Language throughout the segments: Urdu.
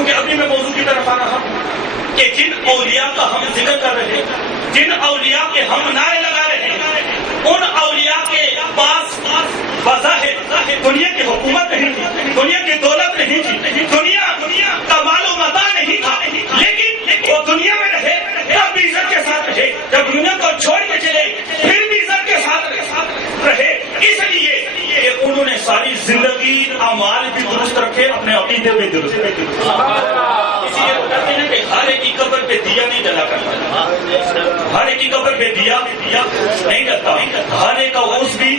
کیونکہ ابھی میں موضوع کی طرف آ رہا ہوں کہ جن اولیاء کا ہم ذکر کر رہے ہیں، جن اولیاء کے ہم نعرے لگا رہے ہیں، ان اولیاء کے پاس بظاہر دنیا کی حکومت نہیں تھی، دنیا کی دولت نہیں تھی، دنیا کا مال و متاع نہیں تھا، لیکن وہ دنیا میں رہے تب بھی عزت کے ساتھ رہے، جب دنیا کو چھوڑ کے چلے پھر بھی عزت کے ساتھ رہے، اس لیے کہ انہوں نے ساری زندگی اعمال بھی درست رکھے، اپنے عقیدے بھی درست رکھے۔ اسی لیے کہتے ہیں کہ ہر ایک کی قبر پہ دیا نہیں جلا کرتا، ہر ایک کی قبر پہ دیا نہیں جلتا، ہر ایک کا عرس بھی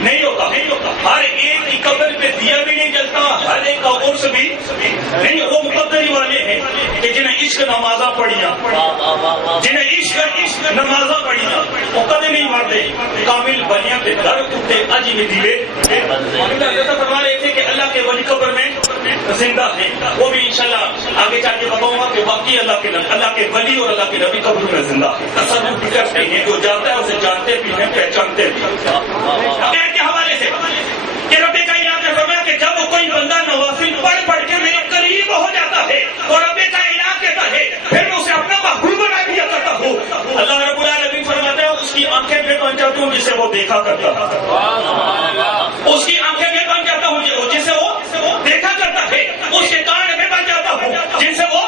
نہیں ہوتا، ہر ایک کی قبر پہ دیا بھی نہیں جلتا، ہر ایک کا عرس بھی نہیں۔ وہ مقدری والے ہیں کہ جنہیں عشق نمازاں پڑھیاں، جنہیں عشق نمازاں پڑھیاں، وہ کدے نہیں مرتے، کامل بلیاں پہ گھر اٹھتے اجی میں دیوے فرما رہے تھے کہ اللہ کے ولی قبر میں زندہ ہے۔ وہ بھی انشاءاللہ آگے چل کے بتاؤں گا کہ واقعی اللہ کے ولی اور اللہ کے نبی قبر میں زندہ ہے۔ تصور بھی کرتے ہیں، جو جانتا ہے اسے جانتے بھی ہیں، پہچانتے بھی ہیں۔ عقائد کے حوالے سے کہ رب کائنات نے فرمایا کہ جب کوئی بندہ نوافل پڑھ کے میرے قریب ہو جاتا ہے اور رب کائنات کہتا ہے پھر میں اسے اپنا محبوب بنا دیا کرتا ہوں، اللہ رب العالمین فرماتے ہیں اس کی آنکھیں میں بن جاتا ہوں جسے وہ دیکھا کرتا ہے، اس کی آنکھیں میں بن جاتا ہوں جسے وہ دیکھا کرتا ہے، اس کے کان میں بن جاتا ہوں جن سے وہ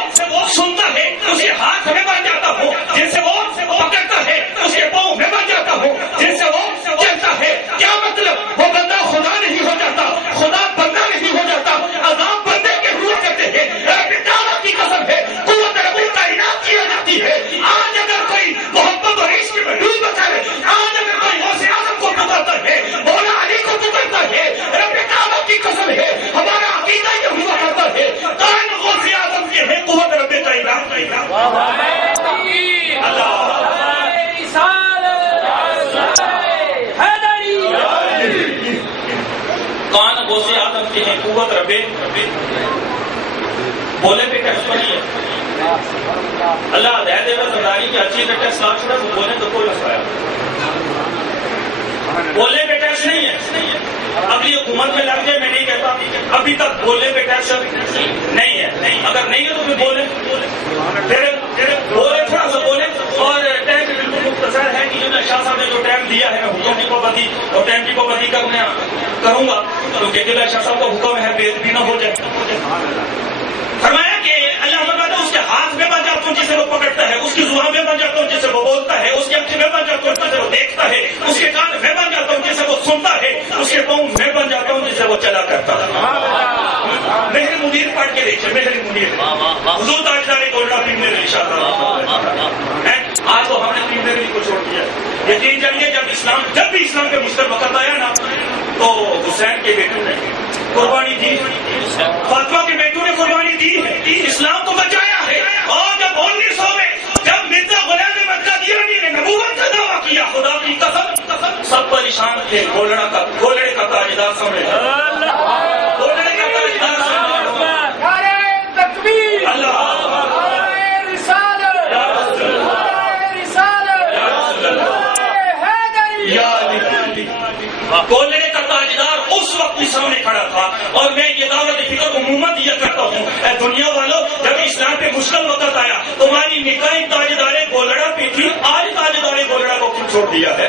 سنتا ہے، اس کے ہاتھ میں بن جاتا ہوں جن سے وہ پکڑتا ہے، اس کے پاؤں میں بن جاتا ہوں جن سے وہ چلتا ہے۔ کیا مطلب؟ وہ بندہ خدا نہیں ہو جاتا، خدا بندہ نہیں ہو جاتا، عذاب بندے کے ہوا کرتے ہیں۔ رب کی قسم ہے، قوت رب کائنات کی جاتی ہے۔ آج اگر کوئی محبت اور عشق میں ڈوب بچا ہے، آج اگر کوئی غوث اعظم کو پکڑتا ہے، مولا علی کو پکڑتا ہے، رب کعبہ کی قسم ہے ہمارا عقیدہ یہ ہوا کرتا ہے کان غوث اعظم کے ہے، قوت رب کائنات کی۔ کان غوث اعظم کے ہیں، قوت رب بولے پہ ٹیکس تو نہیں ہے۔ اللہ ہدایت دے گا زرداری کی ہر چیز پہ ٹیکس لا چھوڑا، وہ بولے تو کوئی مسئلہ بولنے پہ ٹیکس نہیں ہے۔ اگلی حکومت میں لگ جائے، میں نہیں کہتا ابھی تک بولنے پہ ٹیکس نہیں ہے، اگر نہیں ہے تو پھر بولے، پھر بولے تھوڑا سا بولے۔ اور ٹائم بالکل مختصر ہے کہ شاہ صاحب نے جو ٹائم دیا ہے میں حکم کی پابندی اور ٹائم کی پابندی کروں گا، کیونکہ شاہ صاحب کا حکم ہے بے ادبی نہ ہو جائے۔ فرمایا کہ اللہ فرماتا ہے اس کے ہاتھ میں بن جاتا ہوں جسے وہ پکڑتا ہے، اس کی زبان میں بن جاتا ہوں جسے وہ بولتا ہے، اس کی آنکھیں میں بن جاتا ہوں جسے وہ دیکھتا ہے، اس کے کان میں بن جاتا ہوں جسے وہ سنتا ہے، اس کے پاؤں میں بن جاتا ہوں جسے وہ چلا کرتا ہے۔ مہر منیر پڑھ کے دیکھیں، مہر منیر حضور تاجدار گولڈا پیر نے ارشاد فرمایا۔ آج تو ہم نے پیر میرے کو چھوڑ دیا۔ یقین جانیے جب بھی اسلام کے مشکل وقت آیا نا تو حسین کے بیٹوں نے قربانی دی، فاطمہ کے بیٹوں نے قربانی دی، اسلام کو بچایا ہے۔ اور جب 1900 میں جب مرزا غلام احمد قادیانی نے نبوت کا دعویٰ کیا، خدا کی قسم سب پریشان تھے، گولڑے کا تاجدار سامنے گولڑے کا تاجدار سامنے اللہ گولڑے کا تاجدار اس وقت بھی سامنے کھڑا تھا۔ اور میں یہ دعوت فکر عموماً دیا کرتا ہوں، اے دنیا والوں، جب اسلام پہ مشکل وقت آیا تمہاری نگاہیں تاجدار گولڑا پہ تھی، آج تاجدار گولڑا کو کیوں چھوڑ دیا ہے؟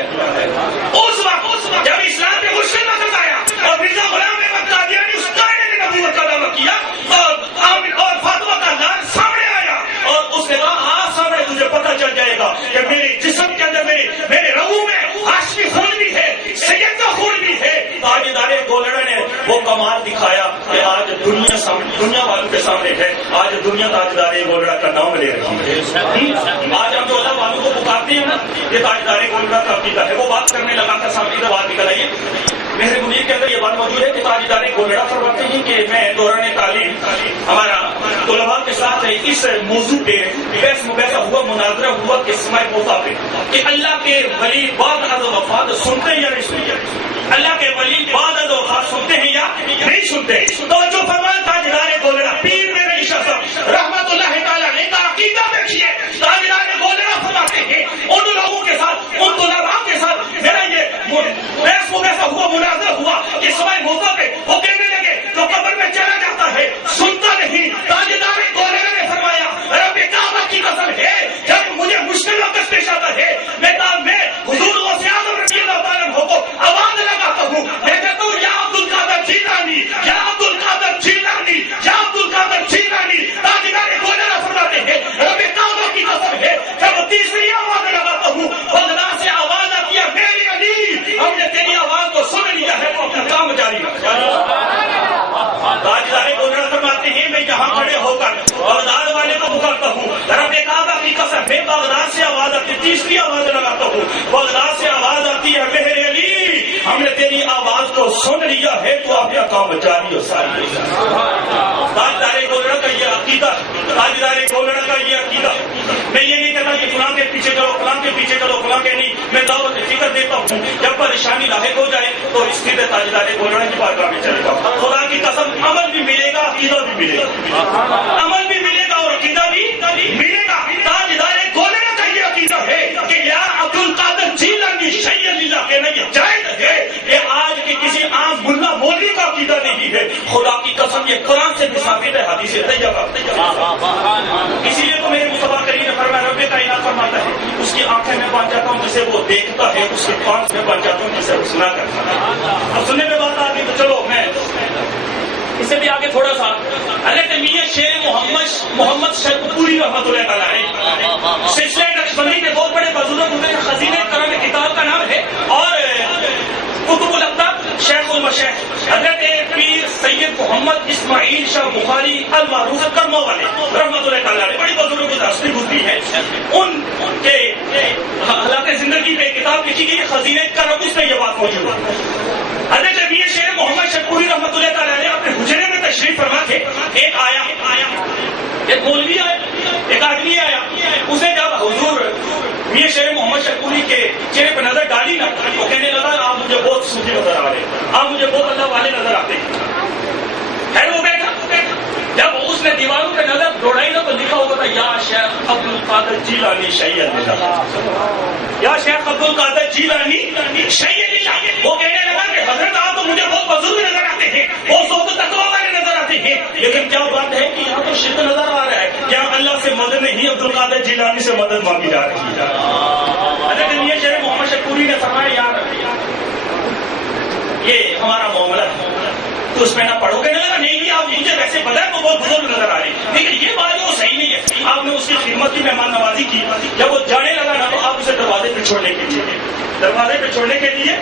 اس وقت جب اسلام پہ مشکل وقت آیا اور مرزا غلام احمد قادیانی اس قائد نے نبوت کا دعویٰ کیا اور فاطمہ کا لال سامنے آیا اور اس نے کہا آج سامنے تجھے پتہ چل جائے گا کہ میرے جسم کے اندر میرے رگوں میں ہاشمی خون بھی ہے، سید کا خون بھی ہے۔ تاجدار گولڑا نے وہ کمال دکھایا کہ آج دنیا والوں کے سامنے ہے، آج دنیا تاجدار گولڑا کا نام لے رہی ہے۔ آج ہم جو اللہ والوں کو پکارتے ہیں نا، یہ تاجدار گولڑا کا عقیدہ ہے۔ وہ بات کرنے لگا کر سامنے بات نکل آئی ہے۔ مہر منیر کے اندر یہ بات موجود ہے کہ تاجدار گولڑا فرماتے ہیں کہ میں دوران تعلیم ہمارا طلباء کے ساتھ اس موضوع پہ بحث مباحثہ ہوا، مناظرہ ہوا کہ سمائے موتا پہ کہ اللہ کے ولی بعد از وفات سنتے ہیں یا نہیں سنتے، اللہ کے ولی بعد از وفات سنتے ہیں یا نہیں سنتے۔ تو جو فرمایا تاجدار گولڑا پیر میرے عشاء صاحب رحمت اللہ تعالیٰ نے کا عقیدہ دیکھیے، تاجدار گولڑا فرماتے ہیں ان لوگوں کے ساتھ، ان طلباء کے ساتھ میرا یہ بحث مباحثہ ہوا، مناظرہ ہوا کہ سمائے موتا پہ وہ کہنے لگے جو قبر میں چلا سن لیا ہے تو آپ کا کام جاری اور ساری تاجدار گولڑا کا یہ عقیدہ، تاجدار گولڑا کا یہ عقیدہ. میں یہ نہیں کہتا کہ فلاں کے پیچھے چلو، فلاں کے پیچھے چلو، فلاں کے نہیں. میں دعوت فکر دیتا ہوں جب پریشانی لاحق ہو جائے تو اس کی تاجدار گولڑا کی بارگاہ میں چلے گا. خدا کی قسم عمل بھی ملے گا، عقیدہ بھی ملے گا، عمل بھی ملے گا اور عقیدہ بھی ملے گا. تاجدار گولڑا کا یہ عقیدہ ہے کہ یا عبد القادر جیلانی شیء للہ کہنا یہ جائز ہے. یہ آج کے کسی عام ملا مولوی کا عقیدہ نہیں ہے. خدا کی قسم یہ قرآن سے بھی ثابت ہے، حدیث طیبہ. اسی لیے تو میرے مصطفیٰ کریم نے فرمایا رب کائنات فرماتا ہے اس کی آنکھیں میں بن جاتا ہوں جسے وہ دیکھتا ہے، اس کے کان میں بن جاتا ہوں جسے وہ سنا کرتا ہے. اب سننے میں بات آ گئی تو چلو میں اس سے بھی آگے تھوڑا سا حضرت میاں شیر محمد شرپوری رحمۃ اللہ تعالیٰ علیہ سلسلہ نقشبندی کے بہت بڑے بزرگ ہوتے ہیں. خزینہ کرم کتاب کا نام ہے اور کتب الاقطاب شیخ المشیخ حضرت پیر سید محمد اسماعیل شاہ بخاری المعروف کرما والے رحمۃ اللہ تعالیٰ علیہ بڑی بزرگوں کی ہستی گزری ہے. ان کے حالات زندگی پہ کتاب لکھی گئی خزینہ کرم، اس میں یہ بات موجود ہے. حضرت میاں شیر محمد شرپوری رحمۃ اللہ تعالیٰ علیہ اپنے حجرے میں تشریف فرما تھے. ایک آیا ایک مولوی آیا، ایک آدمی آیا. اسے جب حضور میاں شیر محمد شرپوری کے چہرے پہ نظر ڈالی نا، وہ کہنے لگا آپ مجھے بہت صوفی نظر آ رہے ہیں، آپ مجھے بہت اللہ والے نظر آتے ہیں. خیر وہ بیٹھا، جب اس نے دیواروں پہ نظر دوڑائی نا تو لکھا ہوگا تھا یا شیخ عبد القادر جیلانی شیء للہ، یا شیخ عبد القادر جیلانی شیء للہ. وہ کہنے لگا کہ حضرت آپ تو مجھے بہت بزرگ نظر آتے ہیں، بہت صحبت تقویٰ والے نظر آتے ہیں، لیکن کیا بات ہے کہ یہاں تو شرک نظر آ رہا ہے. کیا اللہ سے مدد نہیں عبد القادر جیلانی سے مدد مانگی جا رہی ہے؟ حضرت میاں شیر محمد شرپوری نے فرمایا یار یہ ہمارا معاملہ ہے تو اس میں نہ پڑھو گے. نہ لگا نہیں آپ مجھے ویسے پتا ہے تو بہت بزرگ نظر آ رہے ہیں، لیکن یہ بات جو صحیح نہیں ہے. آپ نے اس کی خدمت کی، مہمان نوازی کی. جب وہ جانے لگا نا تو آپ اسے دروازے پہ چھوڑنے کے لیے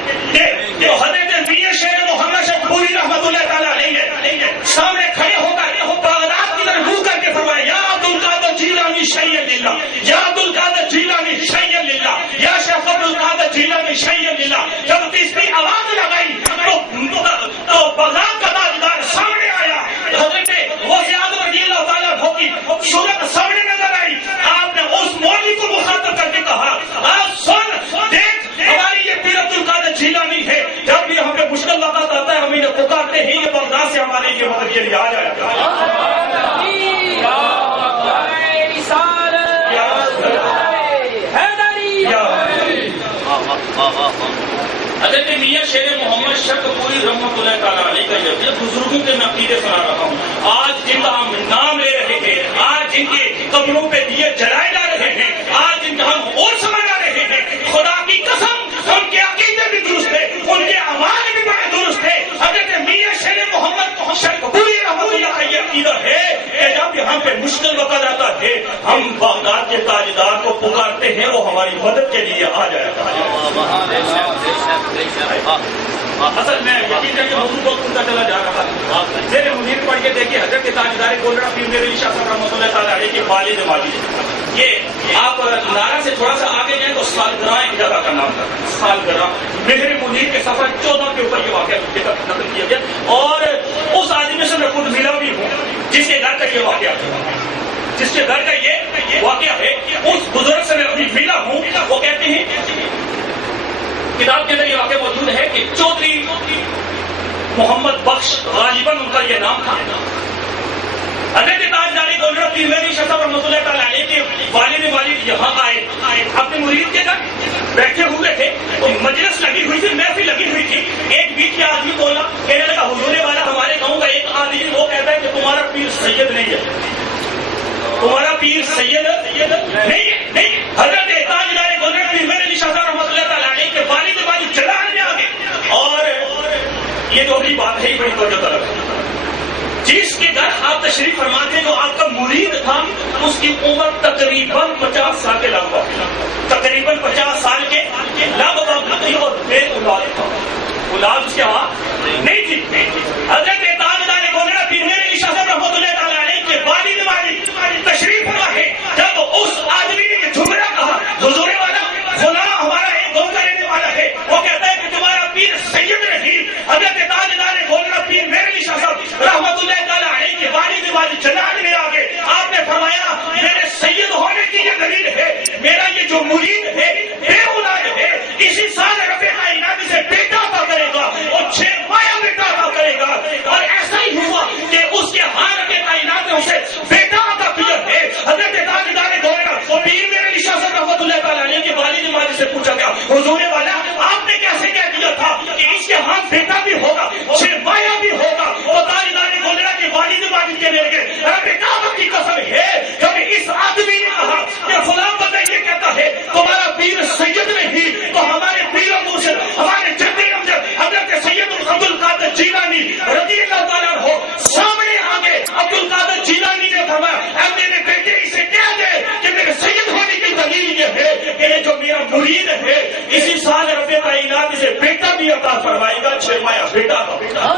تو حضرت میاں شیر محمد شرپوری رحمۃ اللہ تعالیٰ علیہ سامنے کھڑے ہو کر باغات کی طرف منہ کر کے فرمایا یا عبد القادر جیلانی شیء للہ، یا عبد القادر جیلانی شیء للہ، یا شیخ عبد القادر جیلانی شیء للہ. جب تیسری آواز لگائی تو بغداد کا تاجدار سامنے آیا. حضرت غوث اعظم رضی اللہ تعالیٰ عنہ کی صورت سامنے نظر آئی. آپ نے اس مولوی کو مخاطب کر کے کہا آپ سن دیکھ ہماری یہ پیر عبد القادر جیلانی ہے، جب بھی ہمیں مشکل وقت آتا ہے ہم انہیں پکارتے ہیں، یہ بغداد سے ہمارے لیے مدد کے لیے آ جایا حضرت میاں شیر محمد شرپوری رحمۃ اللہ تعالیٰ علیہ کا یہ بزرگوں کے میں عقیدے سنا رہا ہوں. آج جن کا ہم نام لے رہے ہیں، آج جن کے قبروں پہ دیے جلائے جا رہے ہیں، آج جن کا ہم اور سمجھ آ رہے ہیں، خدا کی قسم ان کے عقیدے بھی درست ہے، ان کے اعمال بھی بڑے درست ہے. حضرت میاں شیر محمد شرپوری رحمۃ اللہ کا یہ عقیدہ ہے کہ جب یہاں پہ مشکل وقت آتا ہے ہم بغداد کے تاجدار کو پکارتے ہیں، وہ ہماری مدد کے لیے آ جائے گا. اصل میں یقین کر کے موضوع کو پورا چلا جا رہا ہے. زیر منیر پڑھ کے دیکھیے حضرت تاجدار گولڑا پیر میرے علی شاہ صاحب رحمۃ اللہ تعالیٰ علیہ کے والد والد. یہ آپ نارا سے تھوڑا سا آگے جائیں تو سالگرہ ایک جگہ کا نام تھا، سالگرہ مہر منیر کے صفحہ 14 کے اوپر یہ واقعہ نقل کیا گیا. اور اس آدمی سے میں خود ملا بھی ہوں جس کے گھر کا یہ واقعہ تھا، جس کے گھر کا یہ واقعہ ہے. اس بزرگ سے میں ابھی ملا ہوں. وہ کہتے ہیں کتاب کے اندر یہ واقعہ موجود ہے کہ چودھری محمد بخش غالباً ان کا یہ نام تھا. حضرت تاجدار گولڑا پیر میرے علی شاہ صاحب رحمۃ اللہ تعالیٰ علیہ کے والد یہاں آئے، اپنے مرید کے گھر بیٹھے ہوئے تھے تو مجلس لگی ہوئی تھی، محفل لگی ہوئی تھی. ایک بیچ کے آدمی بولا، کہنے لگا حضور والا ہمارے گاؤں کا ایک آدمی وہ کہتا ہے کہ تمہارا پیر سید نہیں ہے، تمہارا پیر سید نہیں ہے. حضرت تاجدار گولڑا پیر میرے علی شاہ صاحب رحمۃ اللہ تعالیٰ علیہ کے والد جلال میں آ گئے. اور یہ جو اگلی بات ہے بڑی توجہ طلب ہے. جس کے گھر آپ تشریف فرما تھے جو آپ کا مرید تھا اس کی عمر تقریباً 50 سال کے لگ بھگ، تقریباً 50 سال کے لگ بھگ تھی اور بے اولاد تھا. اولاد اس کے وہاں نہیں تھی. حضرت تاجدار گولڑا پیر میرے علی شاہ صاحب رحمۃ اللہ تعالیٰ علیہ کے والد تشریف فرما ہے. جب اس آدمی نے یہ جملہ کہا حضور والا خدا ہمارا ایک گاؤں کا رہنے والا ہے، وہ کہتا ہے کہ تمہارا پیر سید نہیں. حضرت رحمۃ اللہ تعالیٰ علیہ کے والد والد جلال میں آگے آپ نے فرمایا میرے سید ہونے کی یہ دلیل ہے، میرا یہ جو مرید ہے بے اولاد ہے، اسی سال رب کائنات سے بیٹا عطا کرے گا اور 6 مایا بیٹا عطا کرے گا، اور ایسا ہی ہوا کہ اس کے ہاں رب کائنات نے اسے بیٹا عطا کیا ہے۔ حضرت تاجدار دولت اور پیر میرے علی شاہ صاحب رحمۃ اللہ تعالیٰ علیہ کے والد والد سے پوچھا گیا حضور والا آپ نے کیسے کہہ دیا تھا کہ اس کے ہاں بیٹا بھی ہوگا 6 مایا بھی ہوگا، اور تاجدار دولت کے والد والد کے میرے رب کعبہ کی قسم ہے کبھی اس آدمی نے کہا کہ فلاں بندہ یہ کہتا ہے تمہارا پیر سید نہیں تو ہمارے پیر و مرشد ہمارے جد امجد حضرت سید عبد القادر جیلانی رضی اللہ تعالیٰ عنہ سامنے آگے عبد القادر جیلانی نے فرمایا اے میرے بیٹے اسے کہہ دے کہ میرے سید ہونے کی دلیل یہ ہے کہ یہ جو میرا مرید ہے اسی سال رب کائنات اسے بیٹا بھی عطا فرمائے گا 6 مایا بیٹا کا بیٹا۔